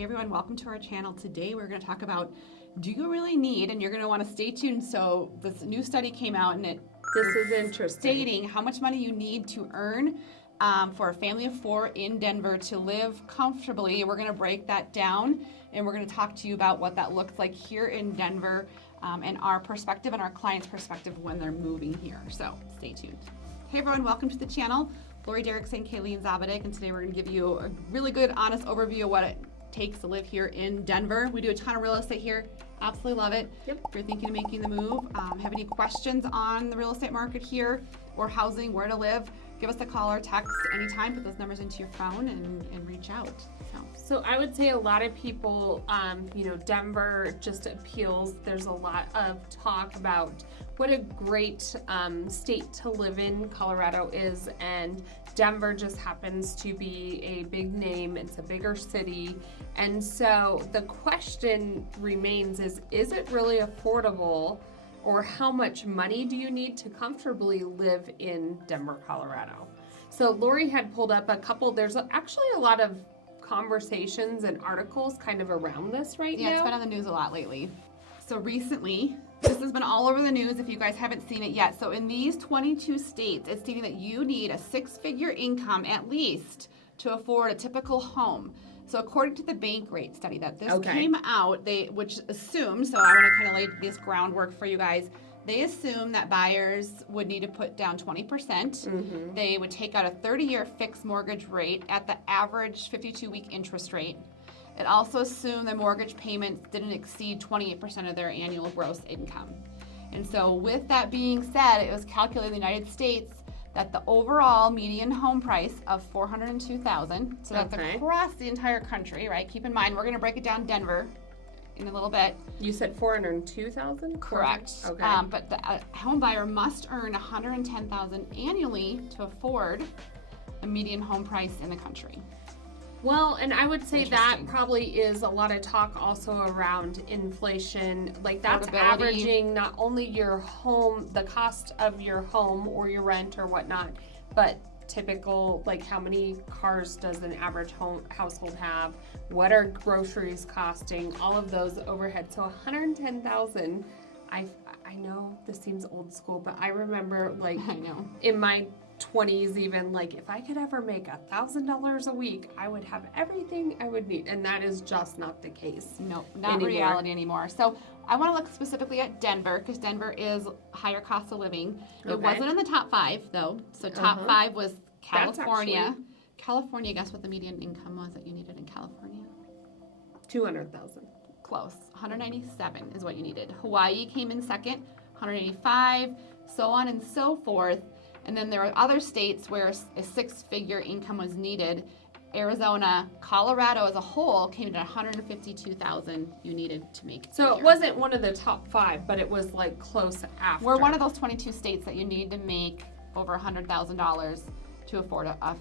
Hey everyone, welcome to our channel. Today we're going to talk about, do you really need, and you're going to want to stay tuned. So this new study came out and this is interesting, stating how much money you need to earn for a family of 4 in Denver to live comfortably. We're going to break that down and we're going to talk to you about what that looks like here in Denver and our perspective and our clients' perspective when they're moving here. So stay tuned. Hey everyone, welcome to the channel. Laurie, Derickson, Kalene, Zaabadick, and today we're going to give you a really good, honest overview of what it takes to live here in Denver. We do a ton of real estate here. Absolutely love it. Yep. If you're thinking of making the move, have any questions on the real estate market here or housing, where to live, give us a call or text anytime. Put those numbers into your phone and reach out. So I would say a lot of people, Denver just appeals. There's a lot of talk about what a great state to live in Colorado is, and Denver just happens to be a big name. It's a bigger city. And so the question remains is it really affordable, or how much money do you need to comfortably live in Denver, Colorado? So Laurie had pulled up a couple, there's actually a lot of conversations and articles kind of around this right now. Yeah, it's been on the news a lot lately. So recently, this has been all over the news if you guys haven't seen it yet. So in these 22 states, it's stating that you need a 6-figure income at least to afford a typical home. So according to the bank rate study that this came out, which assumes, so I want to kind of lay this groundwork for you guys. They assume that buyers would need to put down 20%. Mm-hmm. They would take out a 30-year fixed mortgage rate at the average 52-week interest rate. It also assumed the mortgage payments didn't exceed 28% of their annual gross income. And so with that being said, it was calculated in the United States that the overall median home price of $402,000, so that's across the entire country, right? Keep in mind, we're going to break it down Denver in a little bit. You said $402,000? Correct. Okay. But the home buyer must earn $110,000 annually to afford a median home price in the country. Well, and I would say that probably is a lot of talk also around inflation. Like that's averaging not only your home, the cost of your home or your rent or whatnot, but typical, like how many cars does an average household have? What are groceries costing? All of those overhead. So $110,000. I know this seems old school, but I remember in my 20s even, like if I could ever make $1,000 a week, I would have everything I would need, and that is just not the case. No, not reality anymore. So I want to look specifically at Denver because Denver is higher cost of living. Okay. It wasn't in the top 5 though. So top 5 was California. California, guess what the median income was that you needed in California? $200,000. Close. 197 is what you needed. Hawaii came in second, 185, so on and so forth. And then there are other states where a 6-figure income was needed. Arizona, Colorado as a whole came in at $152,000 you needed to make it. So it wasn't one of the top 5, but it was like close after. We're one of those 22 states that you need to make over $100,000 to afford a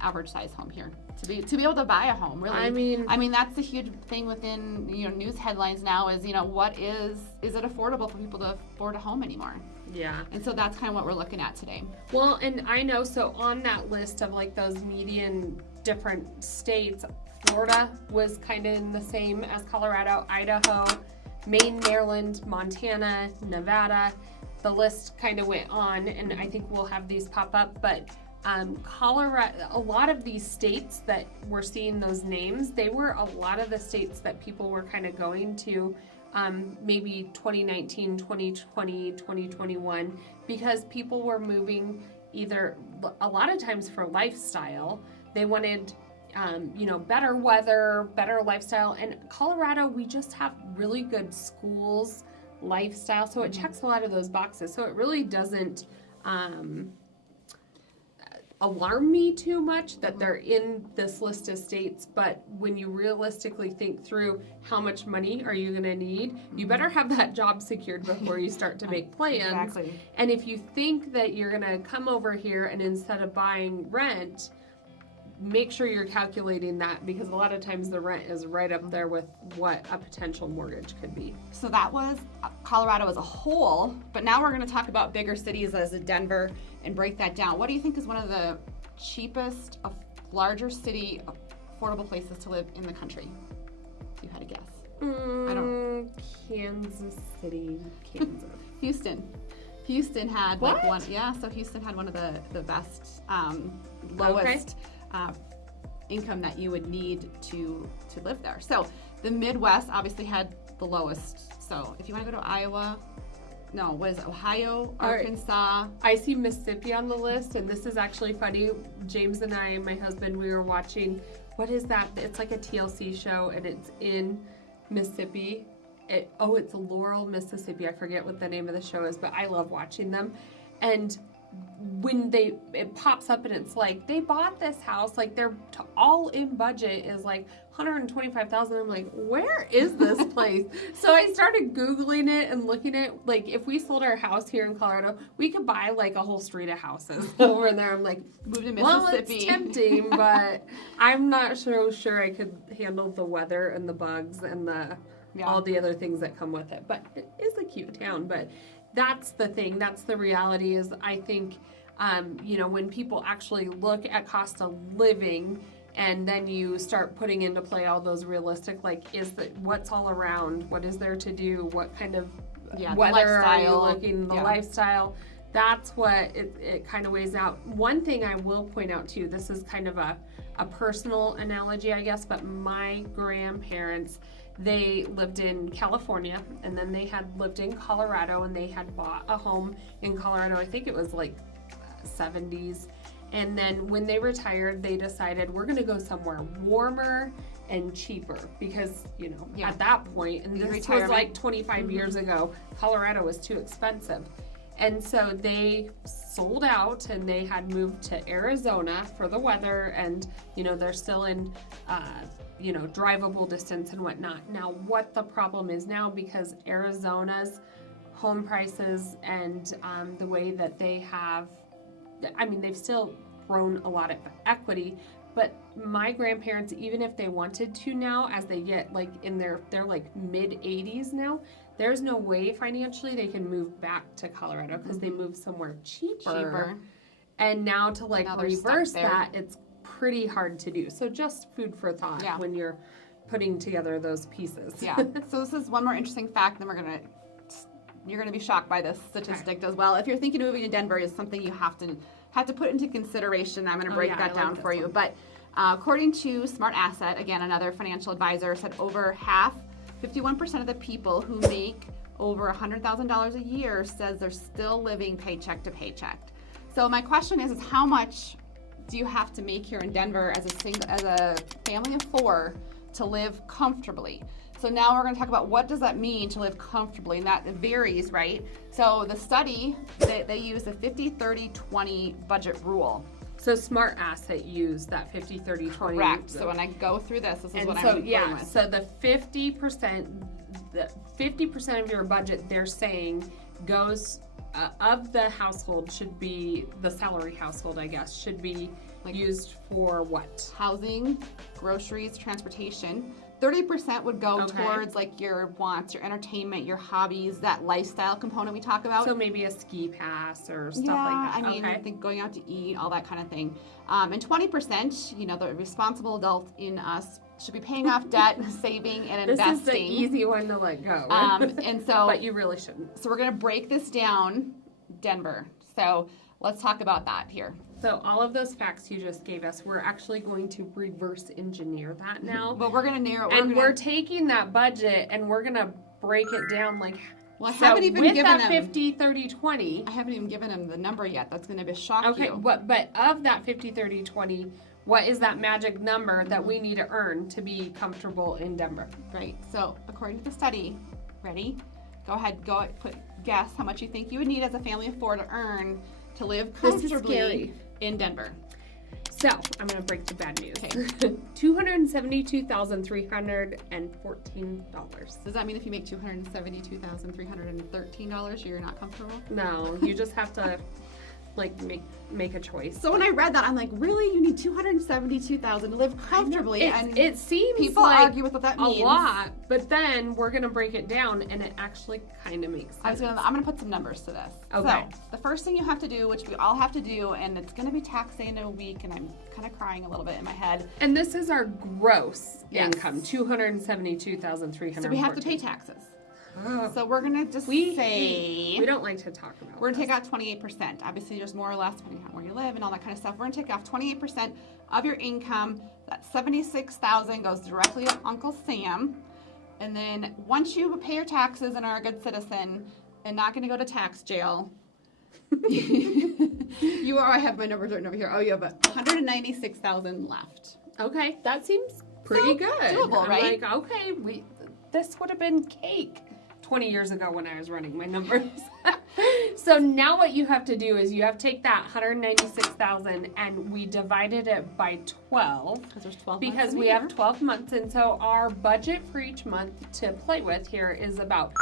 average size home here. To be able to buy a home, really. I mean that's the huge thing within news headlines now is what is it affordable for people to afford a home anymore? Yeah. And so that's kind of what we're looking at today. Well, and I know, so on that list of like those median different states, Florida was kind of in the same as Colorado, Idaho, Maine, Maryland, Montana, Nevada. The list kind of went on, and I think we'll have these pop up, but Colorado, a lot of these states that we're seeing those names, they were a lot of the states that people were kind of going to maybe 2019, 2020, 2021, because people were moving either a lot of times for lifestyle. They wanted, better weather, better lifestyle. And Colorado, we just have really good schools, lifestyle. So it checks a lot of those boxes. So it really doesn't alarm me too much that they're in this list of states, but when you realistically think through how much money are you going to need, you better have that job secured before you start to make plans. Exactly. And if you think that you're going to come over here and instead of buying rent, make sure you're calculating that, because a lot of times the rent is right up there with what a potential mortgage could be. So that was Colorado as a whole, but now we're going to talk about bigger cities as Denver and break that down. What do you think is one of the cheapest, larger city affordable places to live in the country? If you had a guess. Kansas City, Kansas. Houston had what? like one. Yeah, so Houston had one of the best, lowest income that you would need to live there. So the Midwest obviously had the lowest. So if you want to go to Iowa, no, what is it? Ohio, Arkansas. I see Mississippi on the list, and this is actually funny. James and I, my husband, we were watching, what is that? It's like a TLC show, and it's in Mississippi. It's Laurel, Mississippi. I forget what the name of the show is, but I love watching them. And when it pops up and it's like, they bought this house, like their all in budget is like $125,000. I'm like, where is this place? So I started Googling it and looking at, like, if we sold our house here in Colorado, we could buy like a whole street of houses over there. I'm like, move to Mississippi. Well, it's tempting, but I'm not so sure I could handle the weather and the bugs and all the other things that come with it. But it is a cute town. But that's the thing. That's the reality is, I think, when people actually look at cost of living and then you start putting into play all those realistic, like, what's all around? What is there to do? What kind of weather are you looking? The lifestyle. That's what it kind of weighs out. One thing I will point out too, this is kind of a personal analogy, I guess, but my grandparents, they lived in California, and then they had lived in Colorado, and they had bought a home in Colorado. I think it was like 70s. And then when they retired, they decided, we're going to go somewhere warmer and cheaper because, at that point, and this was like 25 years ago, Colorado was too expensive. And so they sold out, and they had moved to Arizona for the weather, and, they're still in, drivable distance and whatnot. Now, what the problem is now, because Arizona's home prices and the way that they have, they've still grown a lot of equity, but my grandparents, even if they wanted to now, as they get like in they're like mid 80s now, there's no way financially they can move back to Colorado because they moved somewhere cheaper. And now to reverse that, it's pretty hard to do. So just food for thought when you're putting together those pieces. Yeah. So this is one more interesting fact, then you're gonna be shocked by this statistic as well. If you're thinking of moving to Denver, is something you have to put into consideration. I'm gonna break that down for you. But according to Smart Asset, again, another financial advisor, said over half, 51% of the people who make over $100,000 a year says they're still living paycheck to paycheck. So my question is how much do you have to make here in Denver as a family of 4 to live comfortably? So now we're going to talk about what does that mean to live comfortably, and that varies, right? So the study, they use the 50-30-20 budget rule. So Smart Asset used that 50-30-20. Correct. So when I go through this is what I'm going with. So the 50% of your budget, they're saying, goes of the household should be, the salary household, I guess, should be used for what? Housing, groceries, transportation. 30% would go towards your wants, your entertainment, your hobbies, that lifestyle component we talk about. So maybe a ski pass or stuff like that. I think going out to eat, all that kind of thing. And 20%, the responsible adult in us should be paying off debt, saving, and investing. This is the easy one to let go. And so, but you really shouldn't. So we're going to break this down, Denver. So let's talk about that here. So all of those facts you just gave us, we're actually going to reverse engineer that now. But we're going to narrow. We're taking that budget and we're going to break it down Well, I haven't even given them 50-30-20. I haven't even given them the number yet. That's going to shock you. Okay, but of that 50-30-20, what is that magic number that we need to earn to be comfortable in Denver? Right. So according to the study, ready? Go ahead. Guess how much you think you would need as a family of 4 to earn to live comfortably in Denver. So I'm going to break the bad news. Okay. $272,314. Does that mean if you make $272,313, you're not comfortable? No, you just have to like make a choice. So when I read that, I'm like, really? You need $272,000 to live comfortably? It seems people like argue with what that means. A lot, but then we're gonna break it down, and it actually kind of makes sense. I'm gonna put some numbers to this. Okay. So the first thing you have to do, which we all have to do, and it's gonna be tax day in a week, and I'm kind of crying a little bit in my head. And this is our gross Yes. income, $272,300. So we have to pay taxes. So we're gonna just We don't like to talk about. We're gonna take out 28%. Obviously, there's more or less depending on where you live and all that kind of stuff. We're gonna take off 28% of your income. That $76,000 goes directly to Uncle Sam. And then once you pay your taxes and are a good citizen and not gonna go to tax jail, you are. I have my numbers written over here. Oh, you have 196,000 left. Okay, that seems pretty good. Doable, I'm right? like, okay, this would have been cake 20 years ago when I was running my numbers. So now what you have to do is you have to take that 196,000 and we divided it by 12 Because there's 12 because months in we a have year. 12 months, and so our budget for each month to play with here is about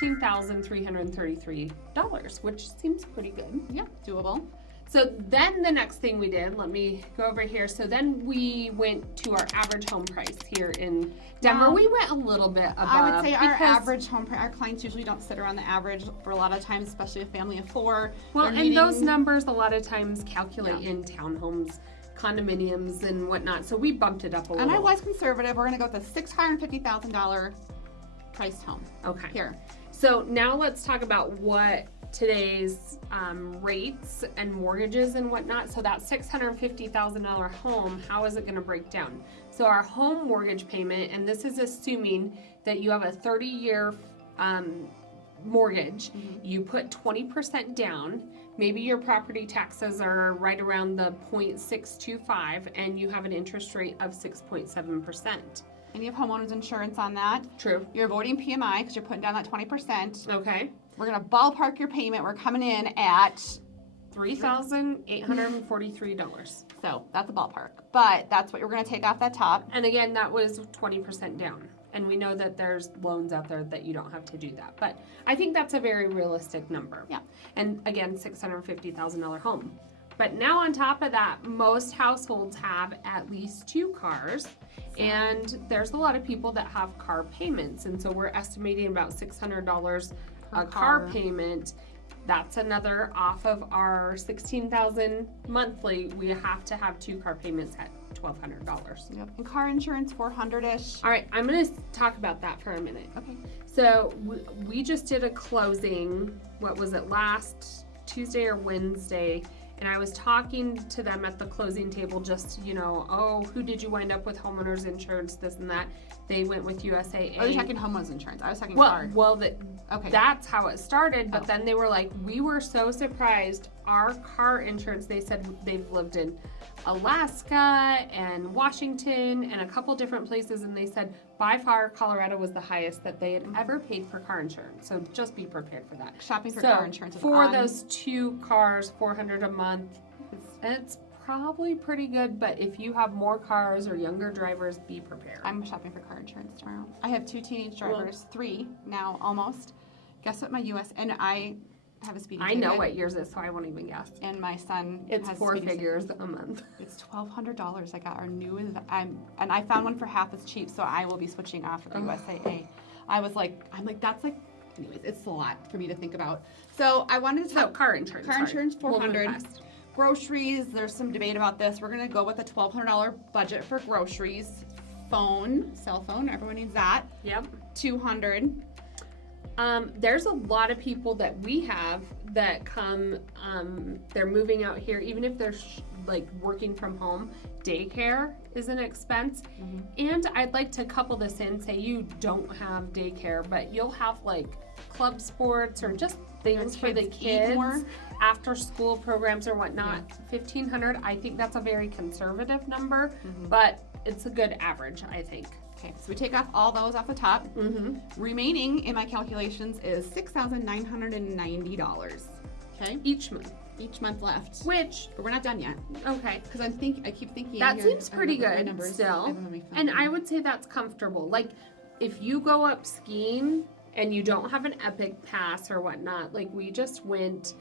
$16,333, which seems pretty good. Yeah, doable. So then the next thing we did, let me go over here. So then we went to our average home price here in Denver. Well, we went a little bit above. I would say our because- average home price, our clients usually don't sit around the average for a lot of times, especially a family of 4. Well, They're and those needing- numbers a lot of times calculate Yeah. in townhomes, condominiums, and whatnot. So we bumped it up a little. And I was conservative. We're gonna go with a $650,000 priced home. Okay. Here. So now let's talk about what today's rates and mortgages and whatnot. So that $650,000 home, how is it going to break down? So our home mortgage payment, and this is assuming that you have a 30-year mortgage, you put 20% down. Maybe your property taxes are right around the 0.625 and you have an interest rate of 6.7%. And you have homeowners insurance on that. True. You're avoiding PMI because you're putting down that 20%. Okay. We're gonna ballpark your payment. We're coming in at, $3,843. so that's a ballpark. But that's what we're gonna take off that top. And again, that was 20% down. And we know that there's loans out there that you don't have to do that. But I think that's a very realistic number. Yeah. And again, $650,000 home. But now on top of that, most households have at least 2 cars. And there's a lot of people that have car payments. And so we're estimating about $600 Per a car car. payment. That's another off of our $16,000 monthly. We have to have 2 car payments at $1,200. Yep. And car insurance, 400-ish. All right, I'm going to talk about that for a minute. Okay. So we just did a closing, what was it, last Tuesday or Wednesday, and I was talking to them at the closing table just, who did you wind up with homeowners insurance, this and that. They went with USAA. Oh, you're talking homeowners insurance. I was talking car. Okay. Okay. That's how it started, but Oh. then they were like, we were so surprised. Our car insurance, they said they've lived in Alaska and Washington and a couple different places, and they said by far Colorado was the highest that they had ever paid for car insurance. So just be prepared for that. Shopping for So car insurance is for on. those 2 cars, $400 a month, it's probably pretty good, but if you have more cars or younger drivers, be prepared. I'm shopping for car insurance tomorrow. I have 2 teenage drivers, 3 now almost. Guess what my and I have a speeding I ticket. know what yours is, so I won't even guess. And my son It's has 4 speeding ticket. figures a month. It's $1,200. I got our new, and I found one for half as cheap, so I will be switching off of the USAA. I'm like, that's like, anyways, it's a lot for me to think about. So I wanted to So talk car insurance. car sorry. insurance, We'll move $400. fast. Groceries, there's some debate about this. We're gonna go with a $1,200 budget for groceries. Cell phone, everyone needs that. Yep. $200. There's a lot of people that we have that come, they're moving out here, even if they're working from home. Daycare is an expense. And I'd like to couple this in, say you don't have daycare, but you'll have club sports or just things for the kids eat kids, more. after school programs or whatnot. $1,500, I think that's a very conservative number, but it's a good average, I think. Okay, so we take off all those off the top. Mm-hmm. Remaining in my calculations is $6,990. Okay, Each month. each month left. Which, But we're not done yet. okay. Because I keep thinking. That here, seems I pretty remember my good numbers. still. have them on my phone. And I would say that's comfortable. If you go up skiing and you don't have an Epic Pass or whatnot, we just went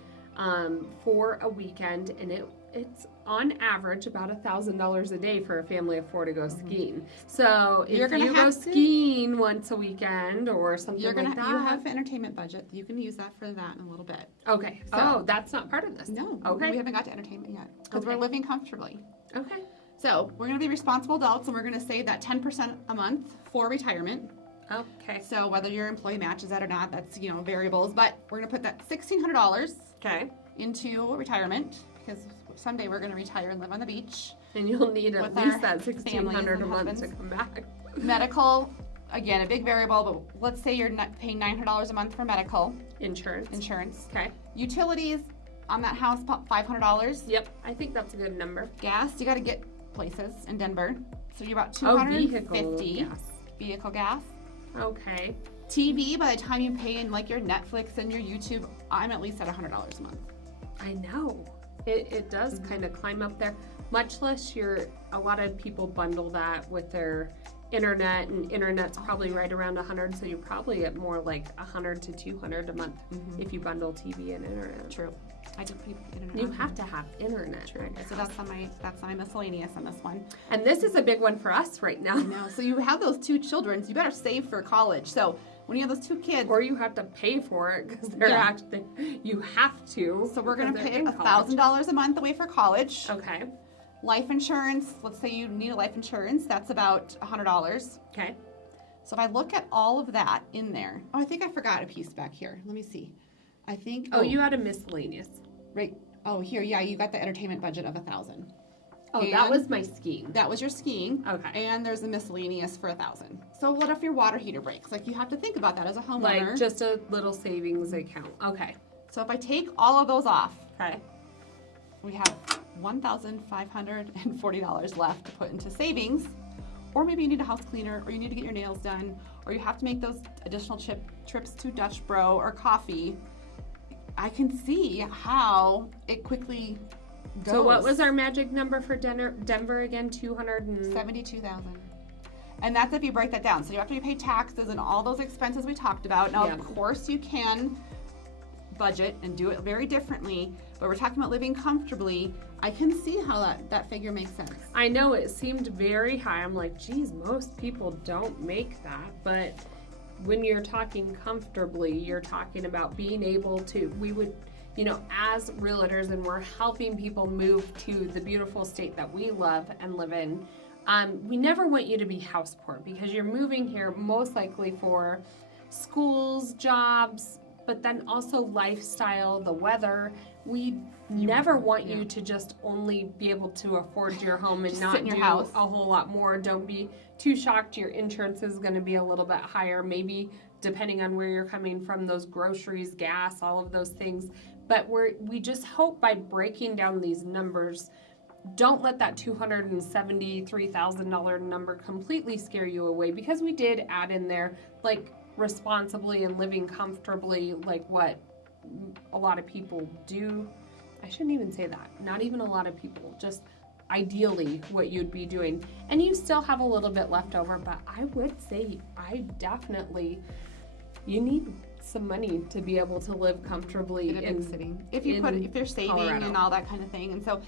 for a weekend, and it's on average about $1,000 a day for a family of 4 to go skiing. So if you go skiing once a weekend or something like that, you have an entertainment budget. You can use that for that in a little bit. Okay. So, that's not part of this. No. Okay. We haven't got to entertainment yet because we're living comfortably. Okay. So we're going to be responsible adults, and we're going to save that 10% a month for retirement. Okay. So whether your employee matches that or not, that's variables. But we're going to put that $1,600 into retirement because someday we're going to retire and live on the beach. And you'll need at least that $1,600 a month to come back. Medical, again, a big variable, but let's say you're not paying $900 a month for medical. Insurance. Okay. Utilities on that house, $500. Yep, I think that's a good number. Gas, you got to get places in Denver. So you're about $250. Vehicle gas. Okay. TV, by the time you pay in like your Netflix and your YouTube, I'm at least at $100 a month. I know. It does kind of climb up there. Much less a lot of people bundle that with their internet, and internet's probably right around 100, so you're probably at more like 100 to 200 a month if you bundle TV and internet. True. I do pay internet. You have to have internet. True. So that's on my miscellaneous on this one. And this is a big one for us right now. I know. So you have those 2 children, so you better save for college. So when you have those 2 kids, or you have to pay for it because you have to. So we're going to pay $1,000 a month away for college. Okay. Life insurance, let's say you need a life insurance, that's about $100. Okay. So if I look at all of that in there, I think I forgot a piece back here. Let me see. I think. Oh, you had a miscellaneous. Right. Oh, here, yeah, you got the entertainment budget of $1,000. Oh, and that was my skiing. That was your skiing. Okay. And there's a miscellaneous for $1,000. So what if your water heater breaks? Like you have to think about that as a homeowner. Like just a little savings account. Okay. So if I take all of those off, okay, we have $1,540 left to put into savings. Or maybe you need a house cleaner, or you need to get your nails done, or you have to make those additional trips to Dutch Bro or coffee. I can see how it quickly goes. So what was our magic number for Denver again? 272,000. And that's if you break that down. So you have to pay taxes and all those expenses we talked about. Now, of course, you can budget and do it very differently, but we're talking about living comfortably. I can see how that figure makes sense. I know it seemed very high. I'm like, geez, most people don't make that, but when you're talking comfortably, you're talking about being able to, we would, as realtors, and we're helping people move to the beautiful state that we love and live in, we never want you to be house poor because you're moving here most likely for schools, jobs, but then also lifestyle, the weather. We never want you to just only be able to afford your home and not do a whole lot more. Don't be too shocked. Your insurance is going to be a little bit higher, maybe depending on where you're coming from, those groceries, gas, all of those things. But we just hope by breaking down these numbers, don't let that $273,000 number completely scare you away, because we did add in there, like, responsibly and living comfortably, like what a lot of people do. I shouldn't even say that. Not even a lot of people. Just ideally what you'd be doing. And you still have a little bit left over, but I would say you need some money to be able to live comfortably in a big city. If you're saving Colorado and all that kind of thing. And so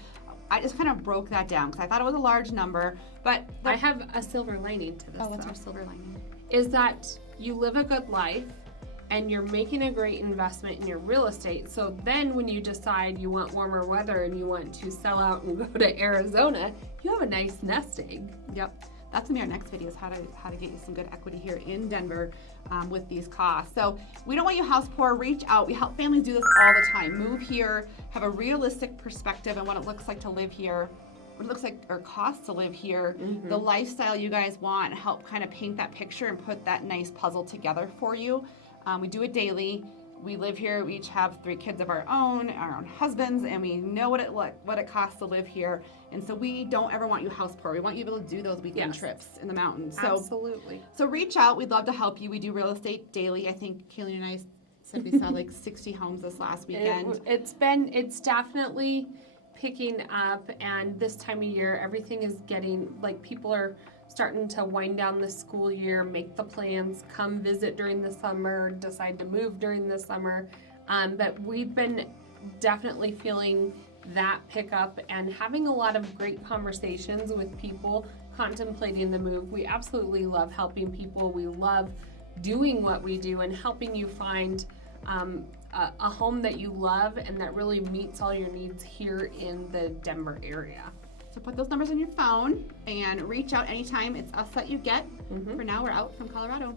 I just kind of broke that down because I thought it was a large number, but I have a silver lining to this. Oh, what's our silver lining? Is that you live a good life and you're making a great investment in your real estate. So then when you decide you want warmer weather and you want to sell out and go to Arizona, you have a nice nest egg. Yep. That's gonna be our next video, is how to get you some good equity here in Denver with these costs. So we don't want you house poor. Reach out. We help families do this all the time. Move here, have a realistic perspective on what it looks like to live here, what it looks like or costs to live here, the lifestyle you guys want, and help kind of paint that picture and put that nice puzzle together for you. We do it daily. We live here. We each have 3 kids of our own husbands, and we know what it costs to live here. And so we don't ever want you house poor. We want you to be able to do those weekend trips in the mountains. So, absolutely. So reach out. We'd love to help you. We do real estate daily. I think Kalene and I said we saw like 60 homes this last weekend. It's definitely picking up, and this time of year everything is getting, like, people are starting to wind down the school year, make the plans, come visit during the summer, decide to move during the summer. But we've been definitely feeling that pickup and having a lot of great conversations with people contemplating the move. We absolutely love helping people. We love doing what we do and helping you find a home that you love and that really meets all your needs here in the Denver area. So put those numbers in your phone and reach out anytime. It's us that you get. For now, we're out from Colorado.